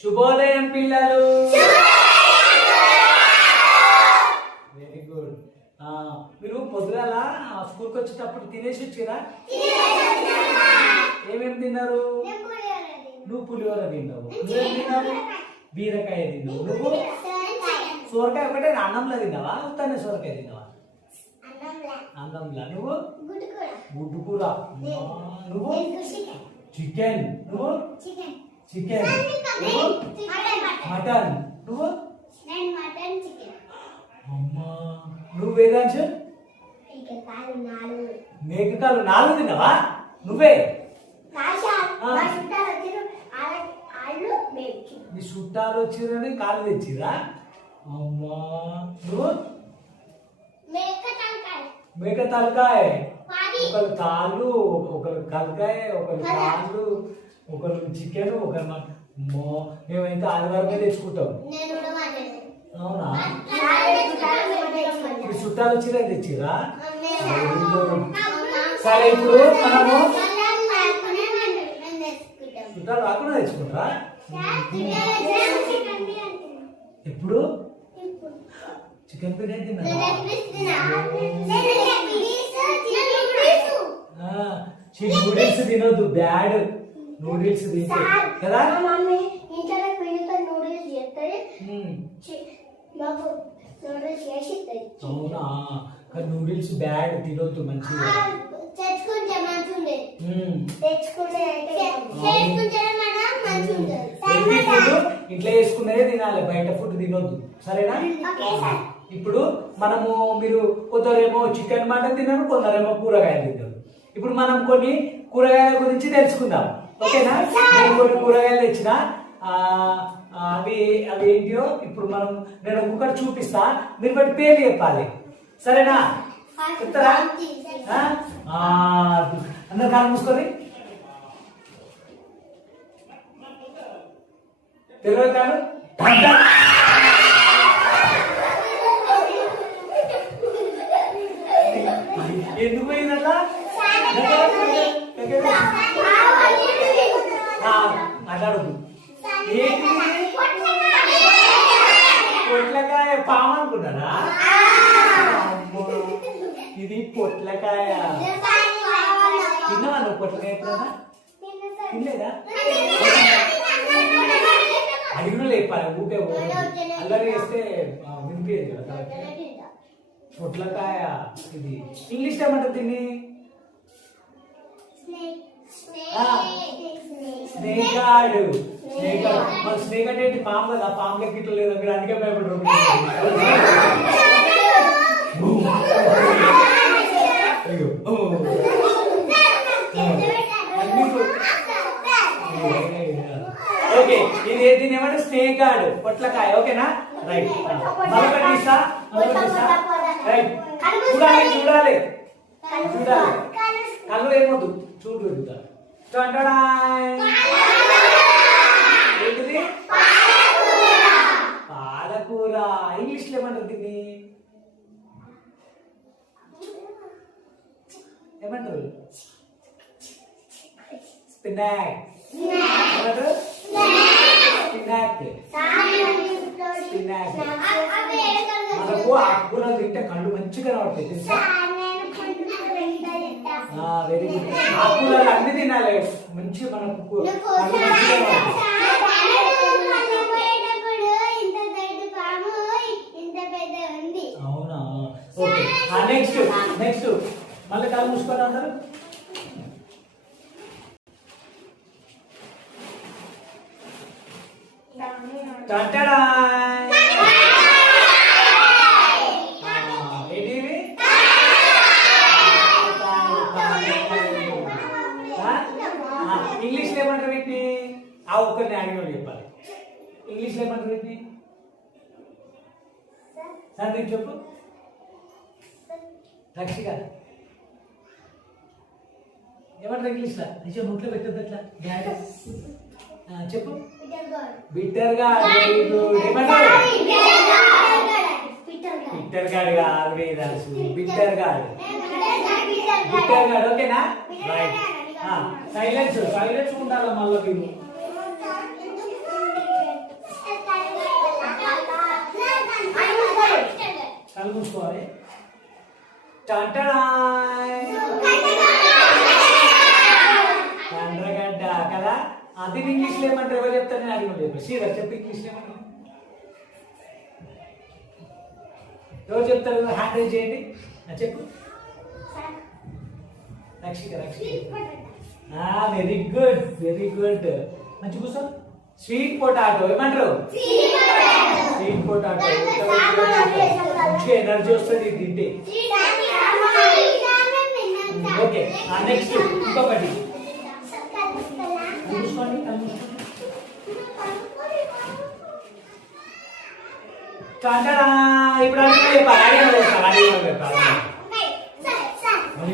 శుభోదయం పిల్లలు. Very good. మీరు పొద్దుగాల స్కూల్కి వచ్చేటప్పుడు తినేసి వచ్చిరా? ఏమేమి తిన్నారు? నువ్వు పులిహోర తిన్నావు. నువ్వేం తిన్నావు? బీరకాయ తిన్నావు. నువ్వు సోరకాయ ఒకటే అన్నంలో తిన్నావా? ఉత్తనే సోరకాయ తిన్నావా? అన్నంలా. నువ్వు గుడ్డు కూర. నువ్వు చికెన్. నువ్వు చికెన్. నువ్వు మటన్. నువ్వు అమ్మా. నువ్వు వేదాంశు మేకకాలు 4 తిన్నావా? నువ్వే మీ చుట్టాలు వచ్చిరని కాలు తెచ్చిరా? అమ్మా. నువ్వు మేక తలకాయ. ఒకరు కాళ్ళు, ఒకరు తలకాయ, ఒకరు కాళ్ళు, ఒకరు చికెన్, ఒకరు మేమైతే ఆదివారమే తెచ్చుకుంటాం. అవునా? మీ చుట్టాలు వచ్చిరా తెచ్చిరా? సరే, ఇప్పుడు మనము చుట్టాలు రాకుండా తెచ్చుకుంటారా? ఎప్పుడు చికెన్ బిర్యానీ తిన్నా? నూడిల్స్ తినొద్దు, బ్యాడ్. నూడిల్స్ తింటే కదా. అవునా? కానీ నూడిల్స్ బ్యాడ్, తినొద్దు. మంచిగా ఇంట్లో వేసుకున్నదే తినాలి, బయట ఫుడ్ తినొద్దు. సరేనా? ఇప్పుడు మనము మీరు కొందరేమో చికెన్ మటన్ తిన్నారు, కొందరేమో కూరగాయలు తిన్నారు. ఇప్పుడు మనం కొన్ని కూరగాయల గురించి తెలుసుకుందాం. ఓకేనా? నేను కొన్ని కూరగాయలు తెచ్చిన అవి ఏంటియో ఇప్పుడు నేను ఒక్కొక్కటి చూపిస్తా, మీరు వాటి పేర్లు చెప్పాలి. సరేనా? చెప్తారా? అందరు కాలు మూసుకొని తెలియదు కాదు. ఎందుకు పోయిందట్లా? మాట్లాడదు. పొట్లకాయ పాము అనుకున్నారా? ఇది పొట్లకాయ. తిన్నావా నువ్వు పొట్లకాయ ఎప్పుడైనా? తినలేదా? అడిగిన లేపాలి, ఊకే అల్లరి చేస్తే వినిపించదు కదా. పొట్లకాయ ఇది ఇంగ్లీష్ ఏమంటారు దీన్ని? స్నేకాడు. స్నేక్ అంటే ఏంటి? పాము కదా. పాము లెక్క ఇట్లా లేదు, మీరు అందుకే భయపడరు. ఓకే, ఇది దీన్ని ఏమంటే స్నేక్ గార్డ్, పొట్లకాయ. ఓకేనా? రైట్. మరొకటి తీసా. రైట్. చూడాలి. కళ్ళు ఏమొద్దు, చూడు. ఏంటిది? పాలకూర. ఇంగ్లీష్ లో ఏమంటారు దీన్ని? ఏమంటారు? స్పినాక్. మనకు ఆకుకూరలు తింటే కళ్ళు మంచిగా కనబడతాయి, తెలుసా? Very good. ఆకుకూరలు అన్ని తినాలి, మంచిగా మనకు అవునా? ఓకే. నెక్స్ట్ మళ్ళీ కాలు మూసుకోండి అందరూ. ఇంగ్లీష్ లో ఏమంటారు వీటిని? ఆ ఒక్కరిని అడిగిన చెప్పాలి. ఇంగ్లీష్ లో ఏమంటారు వీటిని? సార్ నేను చెప్పు. రక్షిక ఏమంటారు ఇంగ్లీష్ లో? నిజం నోట్లో పెట్టద్దు అట్లా. చెప్పు. Bitter gourd. Very good. ఏమంటారు? బిట్టర్ గార్డ్ కాదు వేదాసు, బిట్టర్ గార్డ్. ఓకేనా? రైట్. సైలెన్స్ ఉండాలి మళ్ళీ. మీరు కళ్ళు మూసుకోవాలి. కండ్రగడ్డ కదా. అది ఇంగ్లీష్లో ఏమంటారు? ఎవరు చెప్తారు? నేను అడిగి చెప్పు. శ్రీధర్ చెప్పు, ఇంగ్లీష్లో ఏమంటారు? ఎవరు చెప్తారు? హ్యాండ్ రైజ్ చేయండి. చెప్పు. Rakshika. Very good, very good. మంచి కూర్చో. స్వీట్ పొటాటో ఏమంటారు? Sweet potato. మంచి ఎనర్జీ వస్తుంది తింటే. ఓకే, నెక్స్ట్ ఇంకొకటి చూసుకోండి.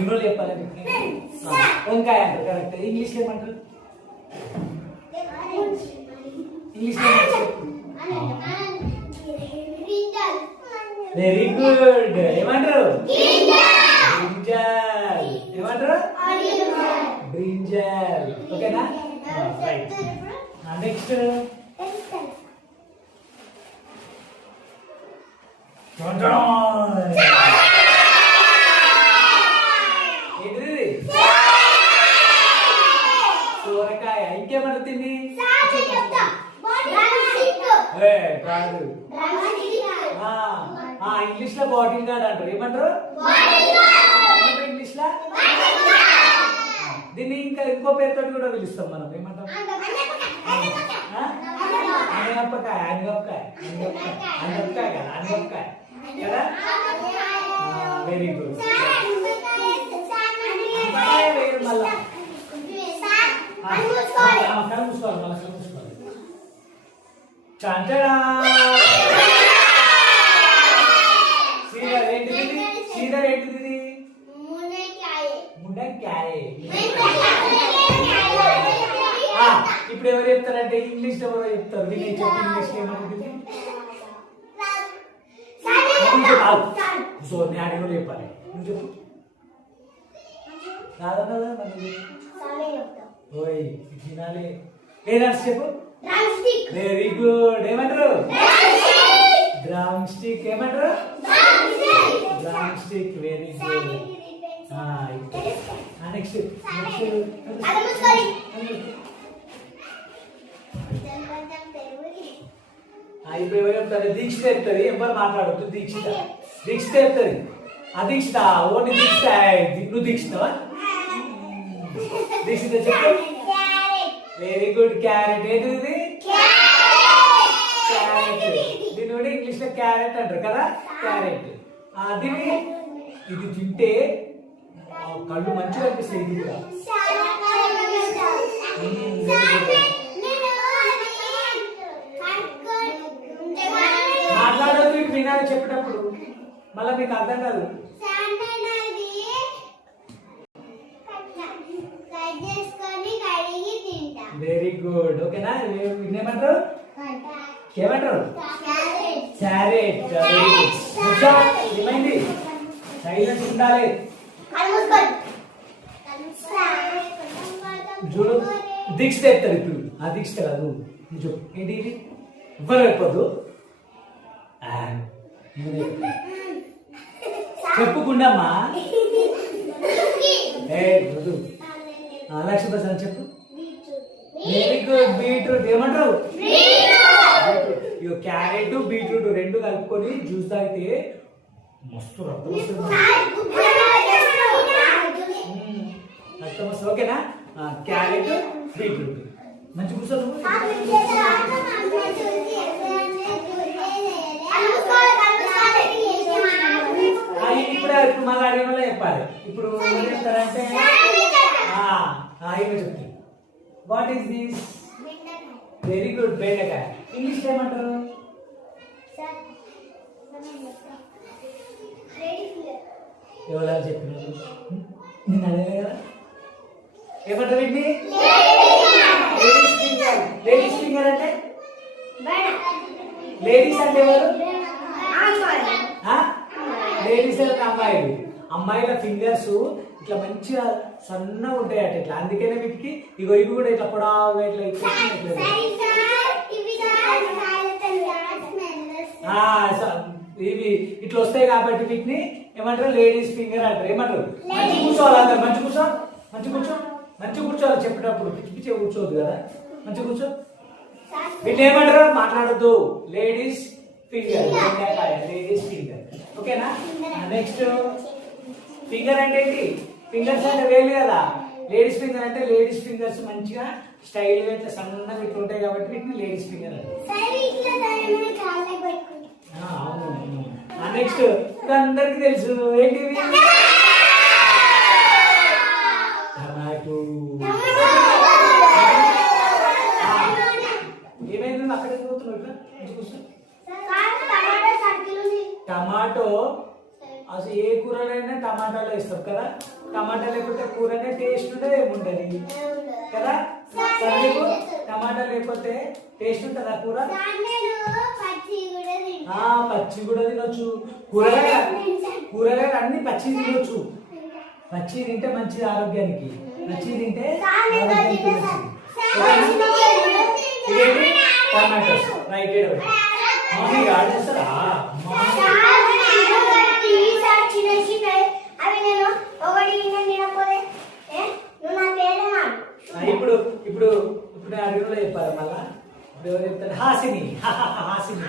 ఇప్పుడు చెప్పాలి. వంకాయ అంటారు. కరెక్ట్. ఇంగ్లీష్ ఏమంటారు? English very good. ఏమంటారు? బ్రింజాల్. ఏమంటారు? బ్రింజాల్. ఓకేనా? రైట్. నెక్స్ట్ ఏంటిది? సోరకాయ. ఇంకేమడుతుంది? కాదు. ఇంగ్లీష్ లో బాటిల్ గార్డ్ అంటారు. ఏమంటారు ఇంగ్లీష్ లో? దీన్ని ఇంకా ఇంకో పేరుతో కూడా పిలుస్తాం మనం. ఏమంటాం? అనగపకాయ. అనగపకాయ. అనగపకాయ కదా. అనగపకాయ కదా. Very good. మళ్ళా కళ్ళు మూసుకోవాలి. మళ్ళీ కళ్ళు మూసుకోవాలి. శ్రీధర్ ఏంటిది? శ్రీధర్ ఏంటిది? మునక్కాయ. ఇప్పుడు ఎవరు చెప్తారంటే ఇంగ్లీష్ లో ఎవరో చెప్తారు. వినయ్ చెప్పి ఇంగ్లీష్ ఏమంటుంది? సో నేను అడిగి కూడా చెప్పాలి. నువ్వు చెప్పు. కాదన్నా ఓయ్ తినాలి. పేరెంట్స్ చెప్పు. Very good. ఏమంటారు? Drumstick. ఏమంటారు? Drumstick. Very good. Next ఇప్పుడు ఎవరు చెప్తారు? దీక్షిత చెప్తుంది. ఎవరు మాట్లాడద్దు. దీక్షిత. దీక్షిత చెప్తుంది. అదీక్షిత. ఓన్లీ దీక్షిత. నువ్వు దీక్షితవా? దీక్షిత చెప్పు. Very good. క్యారెట్. ఏంటిది? క్యారెట్. దీన్ని కూడా ఇంగ్లీష్ లో క్యారెట్ అంటారు కదా. క్యారెట్. అది ఇది తింటే కళ్ళు మంచిగా అనిపిస్తాయి. ఇది కూడా మాట్లాడదు. ఇటు వినాలి చెప్పేటప్పుడు. మళ్ళీ మీకు అర్థం కాదు. Very good. ఓకేనా? ఏమంటారు? ఏమంటారు? క్యారెట్. ఏమైంది? సైలెన్స్ ఉండాలి. చూడు. దీక్షిత చెప్తారు. ఇప్పుడు ఆ దీక్షిత కాదు. చెప్పు. ఏంటి? ఇవ్వరు చెప్పదు. చెప్పుకుండామా? లక్ష్మీ ప్రసాద్ చెప్పు. Very good. బీట్రూట్. ఏమంటారు? క్యారెట్ బీట్రూట్ రెండు కలుపుకొని జ్యూస్ తాగితే మస్తు రక్తం వస్తుంది. రక్తం వస్తుంది. ఓకేనా? Carrot beetroot. మంచి కూర్చోదు. ఇప్పుడు మళ్ళీ అడిగిన వల్ల చెప్పాలి. ఇప్పుడు ఏం చెప్తారంటే చెప్తారు. What is this? Very good. బెండకాయ. ఇంగ్లీష్ ఏమంటారు? ఎవరు చెప్పినారు? నేను అడిగా కదా. ఏమంటారు వీటిని? Ladies finger. లేడీస్ ఫింగర్ అంటే లేడీస్ అంటే ఎవరు? లేడీస్ అంటే అమ్మాయిలు. అమ్మాయిల ఫింగర్స్ ఇట్లా మంచిగా సన్నగా ఉంటాయట. ఇట్లా అందుకనే వీటికి ఇగో ఇవి కూడా ఇట్లా పొడవుగా ఇట్లా ఇవి ఇట్లా వస్తాయి కాబట్టి వీటిని ఏమంటారు లేడీస్ ఫింగర్ అంటారు. ఏమంటారు మంచి కూర్చోవాలి అందరు, మంచి కూర్చో, మంచి కూర్చో, మంచి కూర్చోవాలి. చెప్పేటప్పుడు పిచ్చి పిచ్చి కూర్చోవద్దు కదా, మంచి కూర్చో. వీటిని ఏమంటారు మాట్లాడద్దు, లేడీస్ ఫింగర్, లేడీస్ ఫింగర్. ఓకేనా? నెక్స్ట్ ఫింగర్ అంటే ఏంటి? ఫింగర్స్ అంటే వేలు కదా. లేడీస్ ఫింగర్ అంటే లేడీస్ ఫింగర్స్ మంచిగా స్టైల్ గా ఇట్లా సన్నగా ఇట్లా ఉంటాయి కాబట్టి వీటిని లేడీస్ ఫింగర్ అంటారు. అవును. నెక్స్ట్ ఇప్పుడు అందరికి తెలుసు ఏంటివి? టమాటో. ఏమైంది అక్కడ పోతున్నావు ఇట్లా? టమాటో అసలు ఏ కూరలైనా టమాటాలు వేస్తాం కదా. టమాటా లేకపోతే కూరనే టేస్ట్ ఉండదు, ఏముండదు కదా. సరేకు టమాటా లేకపోతే టేస్ట్ ఉంటుందా కూర? పచ్చి కూడా తినొచ్చు. కూరగాయలు అన్ని పచ్చి తినొచ్చు. పచ్చి తింటే మంచిది ఆరోగ్యానికి. పచ్చి తింటే ఆరోగ్యానికి మంచిది. ఇదేంటి? టమాటోస్. రైట్. మమ్మీ ఆడేస్తారా? ఇప్పుడు ఇప్పుడు ఇప్పుడు అడుగులో చెప్పాలి మళ్ళా. ఇప్పుడు ఎవరు చెప్తారు? హాసిని. హాసిని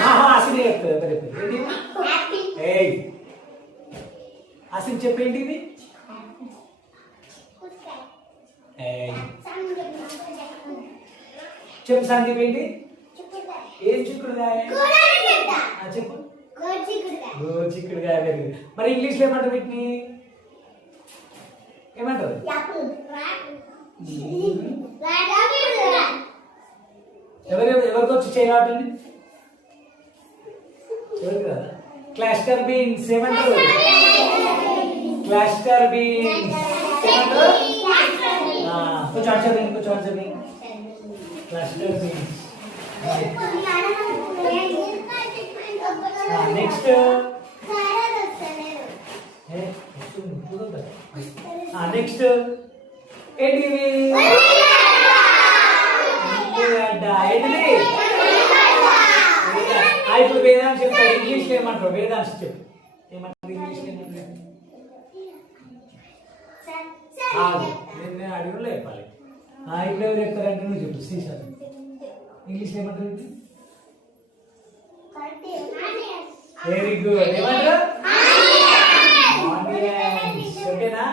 హాసిని చెప్తారు. ఏయ్ హాసిని చెప్పేంటి ఇది? చెప్పు సందీప్ ఏంటి? ఏం చిక్కుడుకాయ? చెప్పు. చిక్కుడుకాయ. మరి ఇంగ్లీష్ లో ఏమంటారు వీటిని? ఏమంటారు? ఎవరికి వచ్చి చేయరాటండి? ఎవరికి కదా? Cluster beans. ఏమంటారు? Cluster beans. ఏమంటారు? కొంచెం answer cluster beans. Next next ఏంటివి? ఏంటిది? ఇప్పుడు వేదాంశ చెప్తారు. ఇంగ్లీష్ లో ఏమంటారు? వేదాంశ చెప్పు. ఏమంటారు ఇంగ్లీష్ లో? నేను అడుగులో చెప్పాలి. ఇప్పుడు ఎవరు చెప్తారంటే నువ్వు చెప్పు. శ్రీశాంత్ ఇంగ్లీష్ లో ఏమంటారు? Very good. ఏమంటారు? ఆనియన్స్. ఓకేనా?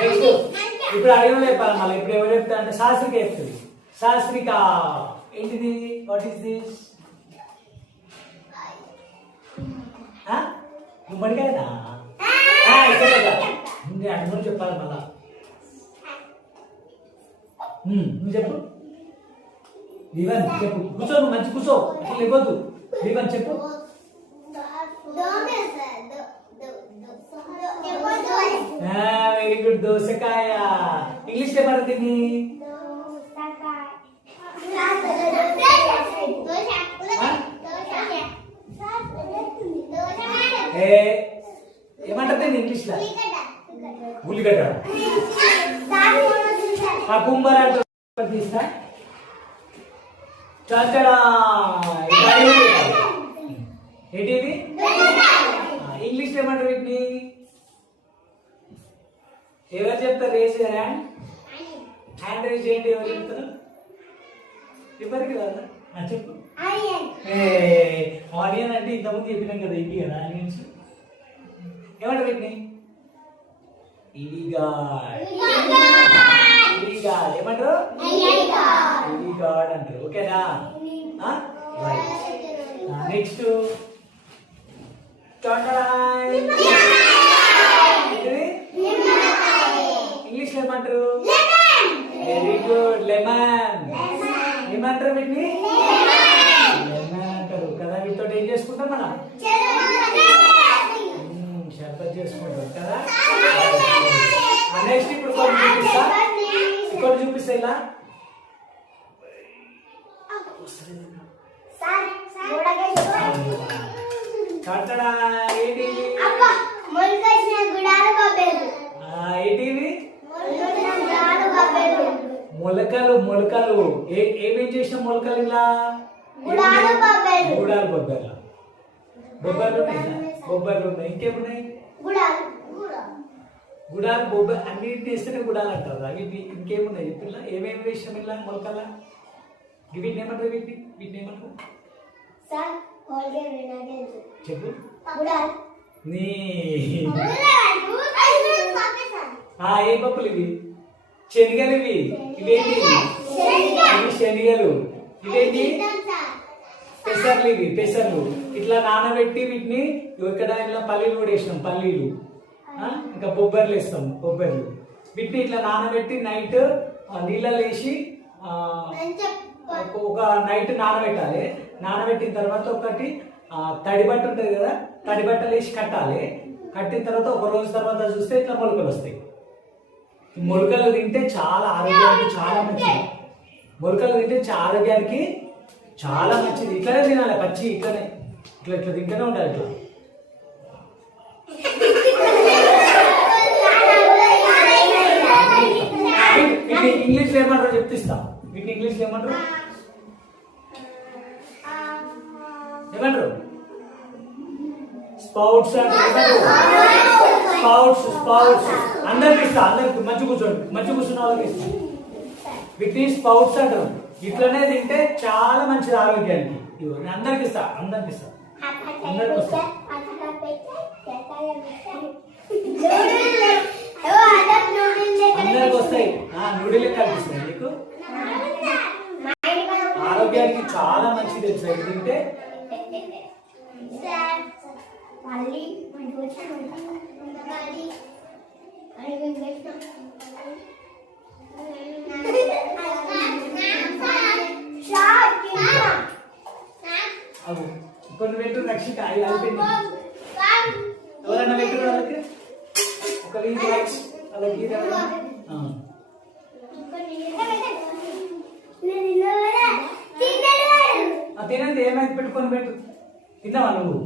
నెక్స్ట్ ఇప్పుడు అడిగిన చెప్పాలి మళ్ళీ. ఇప్పుడు ఎవరు చెప్తారు అంటే శాస్త్రిక చెప్తుంది. శాస్త్రిక ఏంటిది? What is this? గుమ్మడికాయనా? అడుగుని చెప్పాలి మళ్ళా. నువ్వు చెప్పు. దీవన్ చెప్పు. కూర్చో, నువ్వు మంచి కూర్చో, అట్లా ఇవ్వద్దు. దీవన్ చెప్పు. Very good. దోసకాయ. ఇంగ్లీష్ ఏమడుతుంది? ఏమంటుంది ఇంగ్లీష్ లో? ఉల్లిగడ్డ. కుంబర్ అంటే తీస్తా. ఏంటివి? ఇంగ్లీష్ లో ఏమంటారు వీటిని? ఎవరు చెప్తారు? Raise hand. హ్యాండ్ రేజ్ చేయండి. ఎవరు చెప్తారు? ఎవరికి కదా? చెప్పు. ఆనియన్ అంటే ఇంతకుముందు చెప్పినాం కదా. ఇవి కదా ఆనియన్స్. ఏమంటారు వీటిని? ఇలిగాడ్. ఏమంటారు? ఇలిగాడ్ అంటారు. ఓకేనా? నెక్స్ట్ ఇంగ్లీష్ లో ఏమంటారు? Very good. లెమన్. ఏమంటారు వీటిని? లెమన్ అంటారు కదా. వీటితో ఏం చేసుకుంటాం మనం? షర్బత్ చేసుకుంటాం కదా. నెక్స్ట్ ఇప్పుడు ఇంకోటి చూపిస్తా. ఇలా కట్టడా. ఏంటివి? ఏంటివి? మొలకలు మొలకలు ఏమేం చేసిన మొలకలు ఇలా గుడాలు బొబ్బర్లు బొబ్బర్లు ఉన్నాయి బొబ్బర్లు ఉన్నాయి ఇంకేమున్నాయి గుడాలు బొబ్బర్ అన్నింటినీ వేస్తేనే గుడాలు అంటారు అవి ఇంకేమున్నాయి పిల్ల ఏమేమి వేసినాం ఇలా మొలకల వీటిని ఏమంటారు వీటిని ఏమంటారు చెప్పు నీ ఏ పప్పులు ఇవి శనగలు ఇవేంటి ఇవి శనగలు ఇవేంటి పెసర్లు ఇట్లా నానబెట్టి వీటిని ఇక్కడ ఇట్లా పల్లీలు కూడా వేసినాం పల్లీలు ఇంకా బొబ్బర్లు వేస్తాం బొబ్బర్లు వీటిని ఇట్లా నానబెట్టి నైట్ నీళ్ళలో వేసి ఒక నైట్ నానబెట్టాలి నానబెట్టిన తర్వాత ఒకటి తడి బట్ట ఉంటుంది కదా తడి బట్టలు వేసి కట్టాలి కట్టిన తర్వాత ఒక రోజు తర్వాత చూస్తే ఇట్లా మొలకలు వస్తాయి మొలకలు తింటే చాలా ఆరోగ్యానికి చాలా మంచిది మొలకలు తింటే ఆరోగ్యానికి చాలా మంచిది ఇట్లనే తినాలి పచ్చి ఇట్లనే ఇట్లా ఇట్లా తింటూనే ఉండాలి ఇట్లా వీటిని ఇంగ్లీష్లో ఏమంటారు చెప్తిస్తా వీటిని ఇంగ్లీష్లో ఏమంటారు స్పౌట్స్ అంటారు స్పౌట్స్ అందరికి ఇస్తా అందరికి మంచి కూర్చున్న వాళ్ళకి ఇస్తా వీటిని స్పౌట్స్ అంటారు ఇట్లనే తింటే చాలా మంచిది ఆరోగ్యానికి అందరికి ఇస్తా అందరికి వస్తాయి అందరికి వస్తాయి నూడిలే కనిపిస్తాయి నీకు ఆరోగ్యానికి చాలా మంచిది తెలుసా ఇది తింటే కొన్ని పెట్టు రక్షిత ఎవరైనా పెట్టు వాళ్ళకి ఒక వాళ్ళకి తినండి ఏమైంది పెట్టుకొని పెట్టు తిన్నావా నువ్వు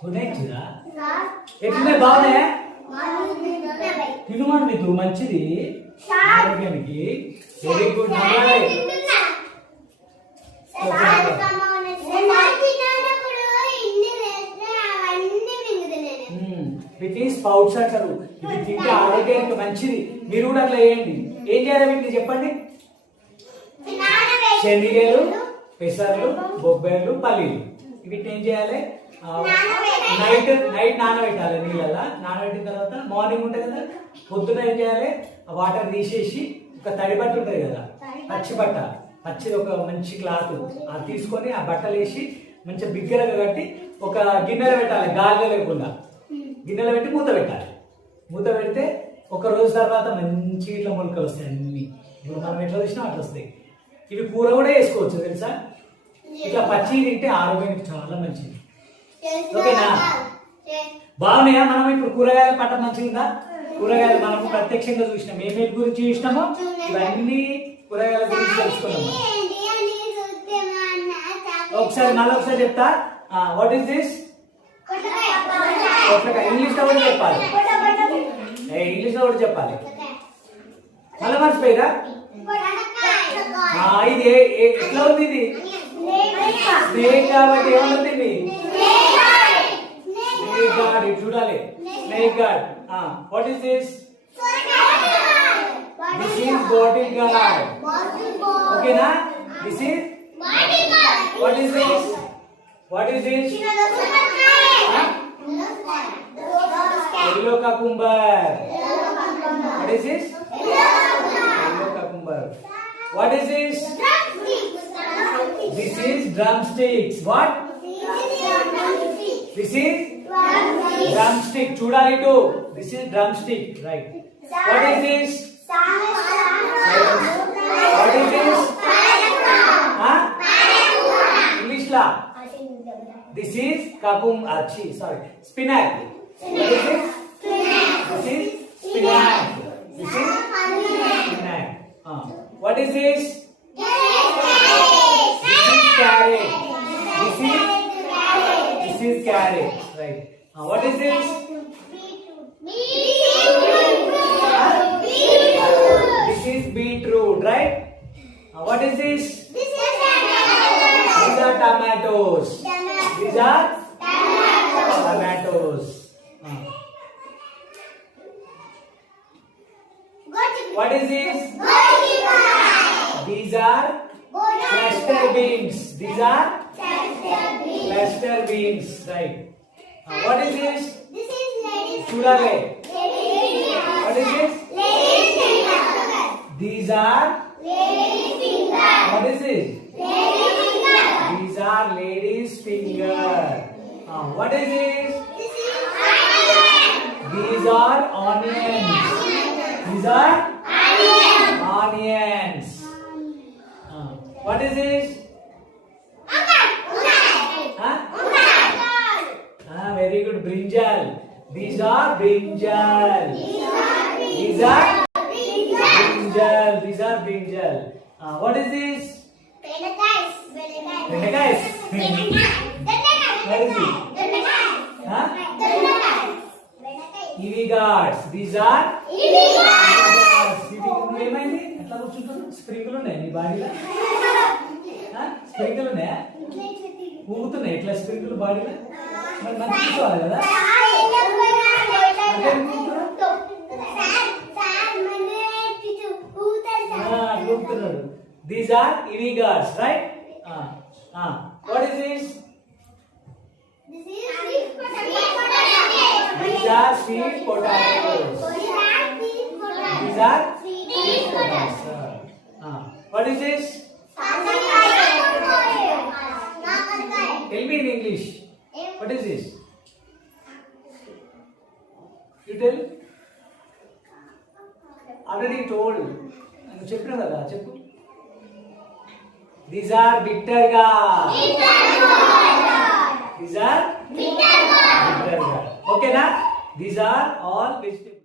కొనేచ్చిరా ఎట్లనే బాగున్నాయా తినమండి నీకు మంచిది ఆరోగ్యానికి వెరీ గుడ్ వీటిని స్పౌట్స్ అంటారు ఇది తింటే ఆరోగ్యానికి మంచిది మీరు కూడా అట్లా వేయండి ఏం చేయాలి వీటిని చెప్పండి శనగలు పెసర్లు బొబ్బర్లు పల్లీలు వీటిని ఏం చేయాలి నైట్ నానబెట్టాలి నీళ్ళల్లో నానబెట్టిన తర్వాత మార్నింగ్ ఉంటుంది కదా పొద్దున ఏం చేయాలి వాటర్ తీసేసి ఒక తడి బట్ట ఉంటుంది కదా పచ్చిది ఒక మంచి క్లాత్ అది తీసుకొని ఆ బట్టలు వేసి మంచిగా బిగ్గరగా కట్టి ఒక గిన్నెలో పెట్టాలి గాలిలో లేకుండా గిన్నెలో పెట్టి మూత పెట్టాలి మూత పెడితే ఒక రోజు తర్వాత మంచి ఇట్లా మొలకలు వస్తాయి అన్ని ఇప్పుడు మనం ఎట్లా చూసినా అట్లా వస్తాయి ఇవి కూర కూడా వేసుకోవచ్చు తెలుసా ఇట్లా పచ్చి తింటే ఆరోగ్యానికి చాలా మంచిది ఓకేనా బాగున్నాయా మనం ఇప్పుడు కూరగాయల పంట మంచిగా కూరగాయలు మనం ప్రత్యక్షంగా చూసినాం ఏమేమి గురించి చూసినామో ఇవన్నీ కూరగాయల గురించి తెలుసుకున్నాము ఒకసారి చెప్తా వాట్ ఈస్ దిస్ ఇంగ్లీష్ లో కూడా చెప్పాలి మళ్ళీ మర్చిపోయిరా ఇది ఎట్లా ఉంది ఇది స్నేక్ కాబట్టి ఏమవుతుంది స్నేక్ గార్డ్ ఇది చూడాలి snake gourd what is this this is bottle gourd ఓకేనా this is what is this yellow cucumber what is this yellow cucumber what is this this is drumsticks what this is drumstick chudali too this is drumstick right what is this what is this English la this is spinach what is this this is spinach this is spinach what is this carrot this is carrot right what is this food, right? What is this? This is These are tomatoes. These are tomatoes. What is this? These are cluster beans. These are cluster beans, right? What is this? This is ladies. Chudale. Ladies. What is this? Ladies finger. These are. Ladies finger. What is this? Ladies finger. These are ladies' finger. What is this? This is onion. These are onions. These are onions. What is this? Huh? Very good. Brinjal. These are brinjal. These are brinjal. These are brinjal. What is this? Bendakais. What is it? Huh? Kiwi gourds. These are ఏమైంది ఎట్లా కూర్చుంటారు? స్ప్రింగులు ఉన్నాయి నీ బాడీలో? స్ప్రింగులు ఉన్నాయా? ఊగుతున్నాయి ఎట్లా స్ప్రింగులు బాడీలో? మరి మంచి కూర్చోవాలి కదా? ఊగుతున్నాడు. These are kiwi gourds, right? What is this? These are sweet potatoes. These are sweet potatoes. What is this? Tell me in English. What is this? You tell. Already told. చెప్పినా కదా చెప్పు. These are bitter gourd. These are bitter gourd. Okay na? These are all vegetables.